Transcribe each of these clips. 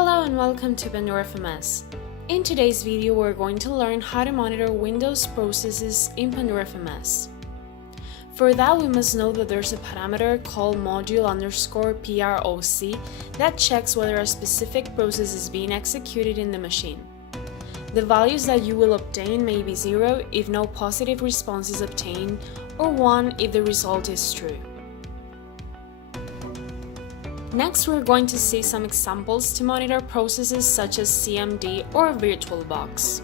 Hello and welcome to Pandora FMS. In today's video, we're going to learn how to monitor Windows processes in Pandora FMS. For that, we must know that there's a parameter called module_proc that checks whether a specific process is being executed in the machine. The values that you will obtain may be 0 if no positive response is obtained, or 1 if the result is true. Next, we're going to see some examples to monitor processes such as CMD or VirtualBox.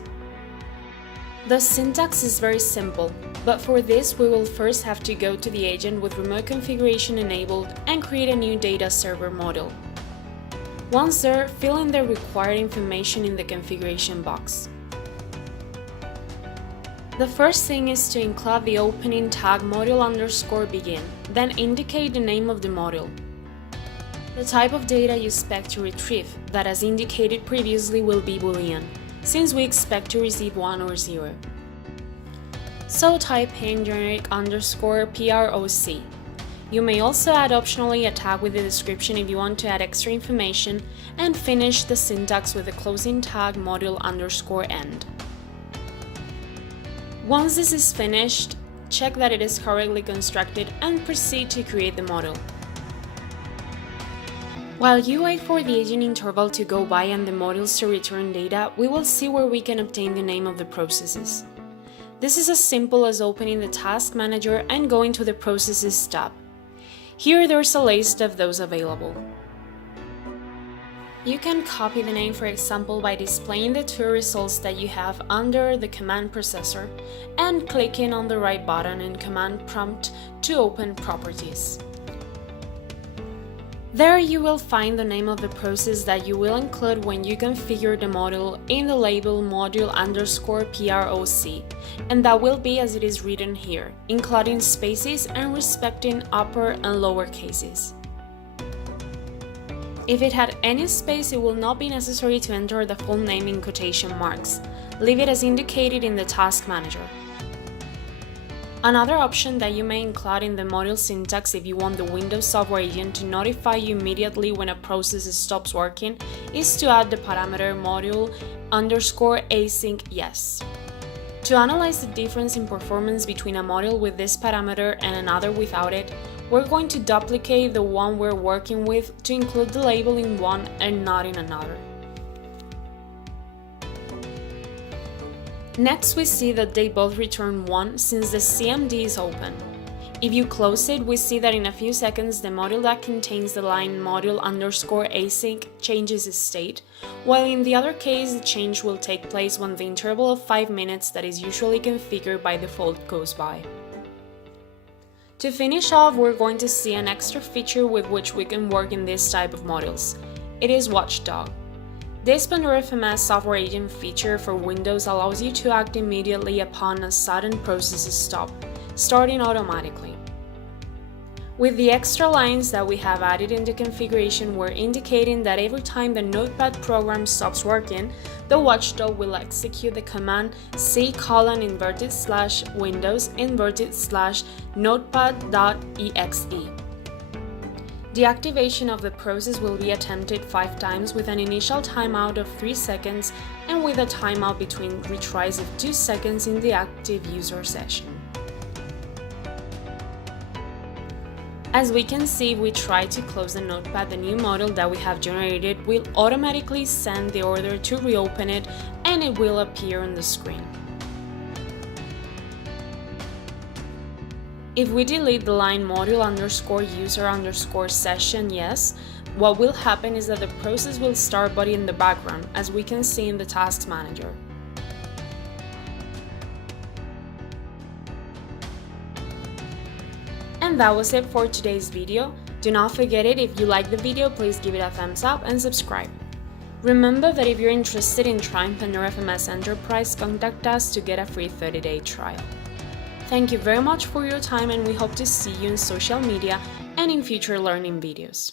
The syntax is very simple, but for this we will first have to go to the agent with remote configuration enabled and create a new data server module. Once there, fill in the required information in the configuration box. The first thing is to include the opening tag module_begin, then indicate the name of the module. The type of data you expect to retrieve, that as indicated previously will be Boolean, since we expect to receive 1 or 0. So type in generic_proc. You may also add optionally a tag with the description if you want to add extra information, and finish the syntax with the closing tag module_end. Once this is finished, check that it is correctly constructed and proceed to create the module. While you wait for the agent interval to go by and the modules to return data, we will see where we can obtain the name of the processes. This is as simple as opening the Task Manager and going to the Processes tab. Here there's a list of those available. You can copy the name, for example, by displaying the two results that you have under the command processor and clicking on the right button in Command Prompt to open Properties. There you will find the name of the process that you will include when you configure the module in the label module_proc, and that will be as it is written here, including spaces and respecting upper and lower cases. If it had any space, it will not be necessary to enter the full name in quotation marks. Leave it as indicated in the Task Manager. Another option that you may include in the module syntax if you want the Windows software agent to notify you immediately when a process stops working is to add the parameter module_async yes. To analyze the difference in performance between a module with this parameter and another without it, we're going to duplicate the one we're working with to include the label in one and not in another. Next, we see that they both return 1 since the CMD is open. If you close it, we see that in a few seconds the module that contains the line module_async changes its state, while in the other case the change will take place when the interval of 5 minutes that is usually configured by default goes by. To finish off, we're going to see an extra feature with which we can work in this type of modules. It is Watchdog. This Pandora FMS software agent feature for Windows allows you to act immediately upon a sudden process stop, starting automatically. With the extra lines that we have added in the configuration, we're indicating that every time the Notepad program stops working, the watchdog will execute the command c:/Windows/notepad.exe. The activation of the process will be attempted 5 times with an initial timeout of 3 seconds and with a timeout between retries of 2 seconds in the active user session. As we can see, if we try to close the notepad, the new module that we have generated will automatically send the order to reopen it and it will appear on the screen. If we delete the line module_user_session yes, what will happen is that the process will start but in the background, as we can see in the Task Manager. And that was it for today's video. Do not forget it, if you like the video, please give it a thumbs up and subscribe. Remember that if you're interested in trying Pandora FMS Enterprise, contact us to get a free 30-day trial. Thank you very much for your time, and we hope to see you in social media and in future learning videos.